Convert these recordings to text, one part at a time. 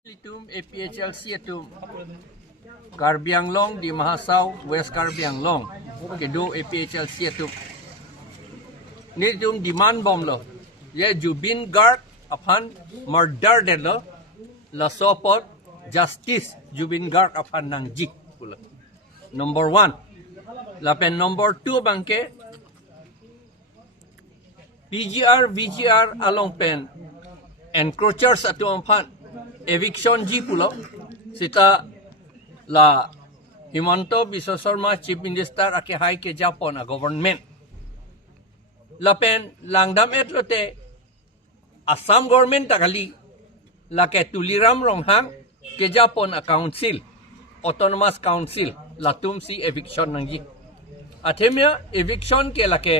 Litum APHLC atum Karbiang Long di Mahasau West Karbiang Long kedu APHLC atum ni tum demand bom lo ye jubin guard aphan murder de lo la support justice jubin guard aphan nang jik pula number 1 lapen number 2 bangke VGR along pen encroachers atum aphan eviction ji pulo sita la Himanto Biswa Sarma Chief Minister ake hai ke Japon a government lapen langdam etlote Assam government takali la ke tuliram ronghang ke Japon a council autonomous council la tumsi eviction nangji athemia eviction ke la ke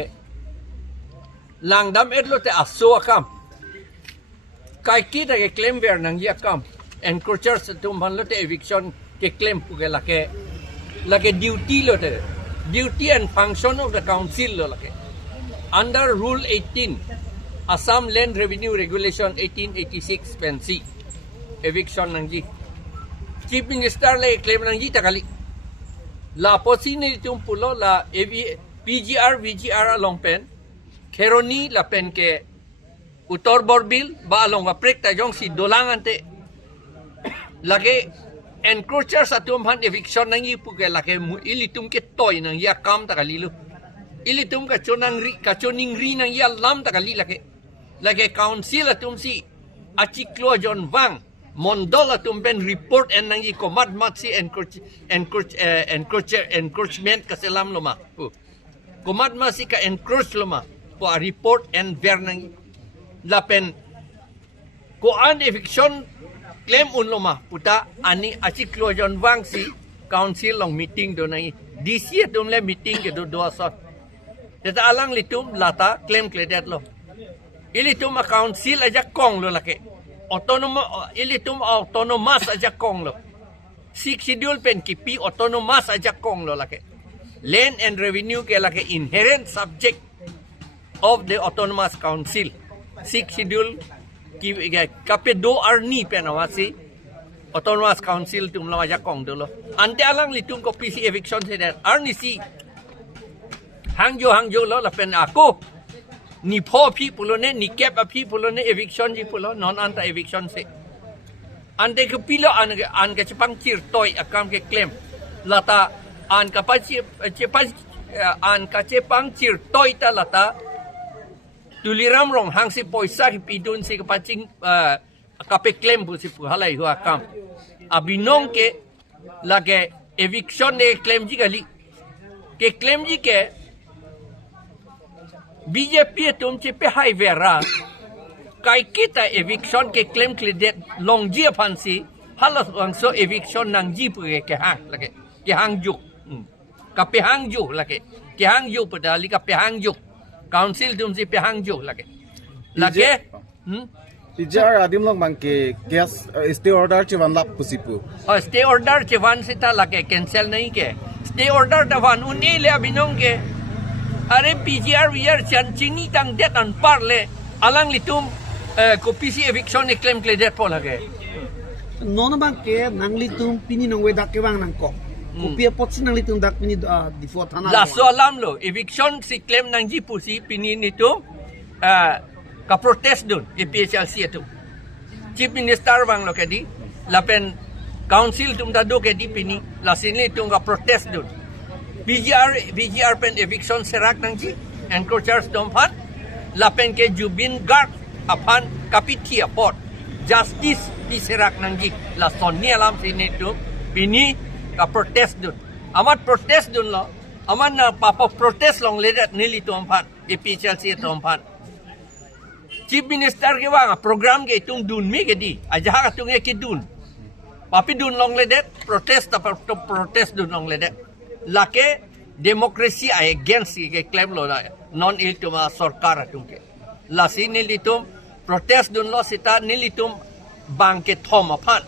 langdam etlote aso akam kai kita ke claim ver nang ya kam encroachers tum ban lote eviction ke claim pu ke lake duty lote duty and function of the council lo lake under rule 18 Assam Land Revenue Regulation 1886 pensi eviction nang ji chief minister le claim nang ji takali la posini tum pulo la VGR along pen kheroni la pen ke Utor borbil ba along wa prek ta jong si dolang ante lage encroacher sa tum han eviction nang ipu ke lage ilitum ke toy nang ya kam ta kalilu ilitum ka choning ri nang ya lam ta kali lage council atum si achiklo jon wang mondol atum ben report en nang i komat mat si encroachment ka selam loma komat ma si ka encroach loma po a report en ver nang lapen ko an eviction claim unloma puta ani achiklo jon wang si council long meeting do nai DC tum le meeting ke do asot teta alang litum lata claim kledet lo ilitum a council aja kong lo lake ilitum autonomous aja kong lo six schedule pen kipi autonomous aja kong lo lake land and revenue ke lake inherent subject of the autonomous council six schedule ki kape do arni penawasi autonomous council tum la ja kong do lo ante alang litung ko PC eviction se der arni si hangjo lo la pen ako ni pho phi pulone ni kep a phi pulone eviction ji pulo non anta eviction se ante ko pilo an ke chapang chir toy akam ke claim lata an ka pa an ka chepang chir toy ta lata tuliram rong hang si poisa ki pidun si kapaching kape claim bu si pu halai hu akam abinong ke lage eviction ne claim ji gali ke claim ji ke BJP tum che pe hai vera kai kita eviction ke claim kledet long ji phansi halas wang so eviction nang ji pu ke hang lage ke hang juk kape hang juk lage ke hang juk padali kape hang juk council tum si pehang jo lage PGR adim long bangke gas stay order chewan lap pusipu stay order chewan sita lage cancel nahi ke stay order dawan uni le abinong ke are PGR we are chini tang det an parle alang litum ko PC eviction e claim kledet po lage non bangke nang litum pini nong we dak ke wang nang ko Kupia pot sinang litung dak pini di fort hana. La so alam lo eviction si claim nang ji pusi pini nito ka protest dun APHLC itu. Chief Minister wang lo kedi lapen council tum da do kedi pini la sinli tum ka protest dun. VGR pen eviction serak nang ji encroachers dompan lapen ke jubin guard aphan kapitia port justice di serak nang ji la sonni alam sini tu pini ka protest dun amat protest dun lo aman na papa protest long ledat nili to ampan APHLC to ampan chief minister ke wang program ke tung dun mi ke di aja ka tung ke dun papi dun long ledat protest dun long ledat lake demokrasi against ke claim lo non il to ma sarkar tung ke la si nili tum protest dun lo sita nili tum bang ke thom aphan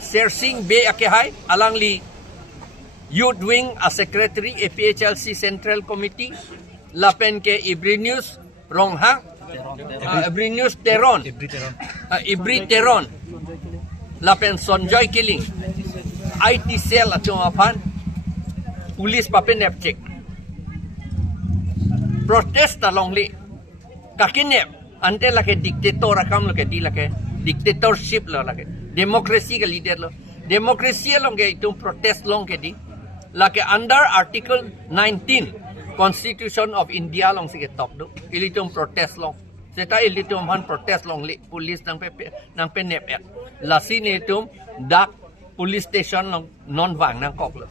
Sersing Bay Akehai alangli Youth Wing as Secretary APHLC Central Committee lapen ke Ibrinius Ronghang Ibrinius Teron Ibri Teron lapen sonjoy killing IT cell atum aphan police papen nepchek protest along li kakinep ante lake dictator akam lake di lake dictatorship lo lake democracy ke leader lo democracy long ke itu protest long ke di lake under article 19 constitution of India long sike tok do ilitum protest long seta ilitum han protest long li police nang pe nep et lasi ni tum dak police station long non wang nang kok lo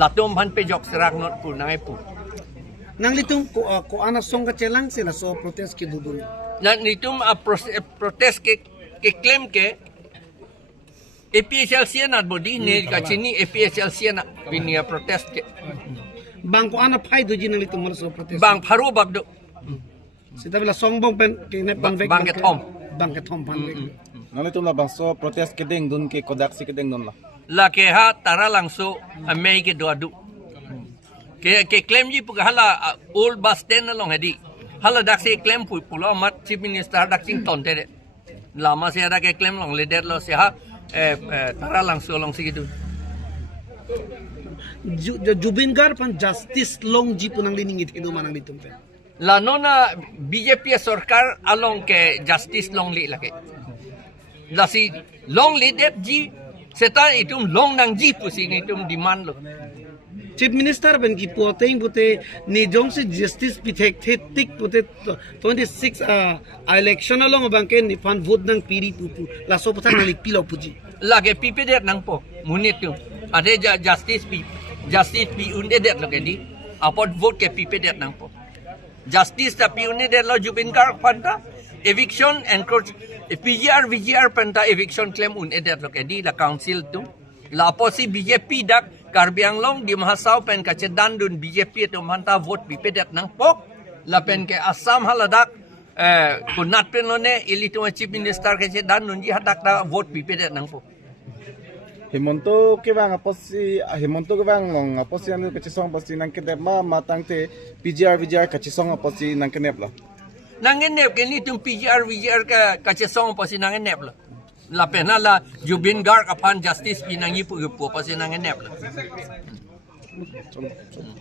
latum han pe jok serang not pu nang pu nang litung ko anak song ka chelang sila so protest ki dudun nan nitum protest ke claim ke APHLC na body ne ka chini APHLC na binia protest ke bang ko anak phai do jin litung mal so protest bang pharu bagdo sita bila song bong pen ke ne pan vek bang ke thom pan vek Nang litum la bang so protest kedeng dun ke kodak si kedeng dun la. la ke ha tara langso amei ke do adu ke claim ji pu hala old bus stand along hedi hala dak se claim pu pulo mat chief minister dak sing ton te lama se ada ke claim long leader lo se ha tara langso long sigitu Jubin Gar pan justice long ji punang lining it hidu manang litum pe la nona BJP sarkar along ke justice long li lake la si long li dep ji seta itum long nang ji pu si itum demand lo Chief Minister ben ki poteng bute ni jong se justice pithek thetik bute 26 election along bangke ni fan vote nang piri pupu la so patang nalik pilo puji lage pipe det nang po munit tu ade justice pi unde det lo ke di apot vote ke pipe det nang po justice ta pi unde det lo Jubin Gar panta eviction and VGR panta eviction claim unde det lo ke di la council tu la posi BJP dak Karbiang long di mahasau pen kacedan dun BJP tu manta vote pipe det nang po la pen ke Assam haladak kunat pen lo ne ili tu chief minister kacedan dun ji hadak da vote pipe det nang po Himonto ke bang long aposi anu kachisong aposi nang kedep matang te VGR kachisong aposi nang kenep la. Nangenep ke ni tum VGR ka kacesong po si nangenep la. La pena la Jubin Gar upon justice pinangi pu pasi nangenep la.